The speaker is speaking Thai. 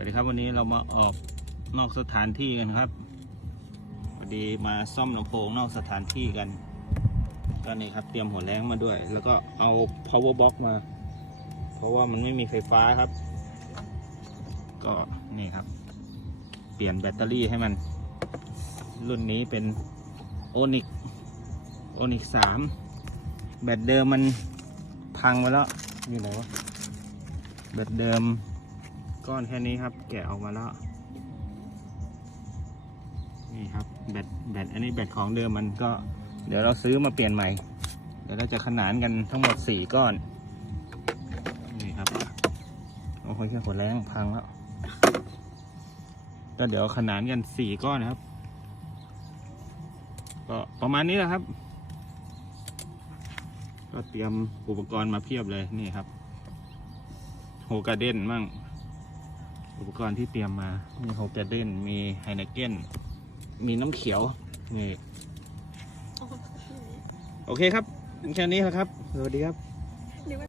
วัสดีครับวันนี้เรามาออกนอกสถานที่กันครับพอดีมาซ่อมลำโพงนอกสถานที่กันก็นี่ครับเตรียมหัวแรงมาด้วย แล้วก็เอา power box มา เพราะว่ามันไม่มีไฟฟ้าครับ ก็นี่ครับ เปลี่ยนแบตเตอรี่ให้มัน รุ่นนี้เป็น Onyx Onyx 3แบตเดิมมันพังไปแล้วอยู่ไหนวะแบตเดิม ก้อนแค่นี้ครับ แกะออกมาแล้ว นี่ครับแบตแบตอันนี้แบตของเดิมมันก็ เดี๋ยวเราซื้อมาเปลี่ยนใหม่ เดี๋ยวเราจะขนานกันทั้งหมดสี่ก้อน นี่ครับโอ้โหแค่หัวแรงพังแล้ว ก็เดี๋ยวขนานกันสี่ก้อนนะครับ ก็ประมาณนี้แหละครับ ก็เตรียมอุปกรณ์มาเพียบเลยนี่ครับโฮกาเดนมั่ง อุปกรณ์ที่เตรียมมา มีโฮกาเดนมีไฮนเกนมีน้ำเขียว นี่ โอเคครับแค่นี้แหละครับ สวัสดีครับ